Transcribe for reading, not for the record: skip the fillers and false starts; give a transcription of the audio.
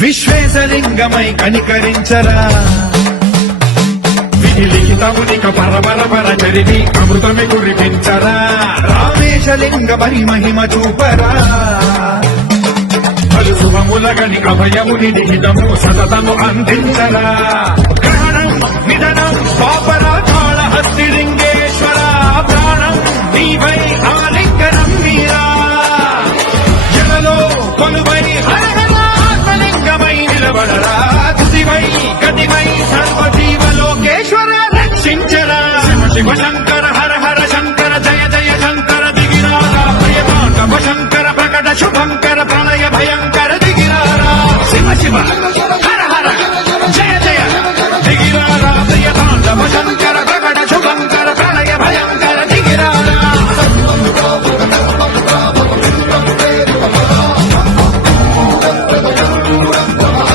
విశ్వేశలింగమై కనికరించరా విలిఖితమునిక పరపర చరివి అమృతమి కురిపించరా రామేశలింగమై మహిమ చూపరా పలు శుభములగని అభయముని నిహితము సతతము అందించరా గ్రహణం నిధనం పాపరా కాళహస్తిలింగేశ్వర ప్రాణం నీవై ఆలింగనం మీరా జలలో కొలువై ఆత్మలింగమై నిలబడరా తుదివై గతివై సర్వజీవలోకేశ్వర రక్షించరా శివ శంకర హర హర శంకర జయ జయ శంకర దిగిరారా భయతాండవ శంకర ప్రకట శుభంకర ప్రళయ భయంకర దిగిరారా శివ శివ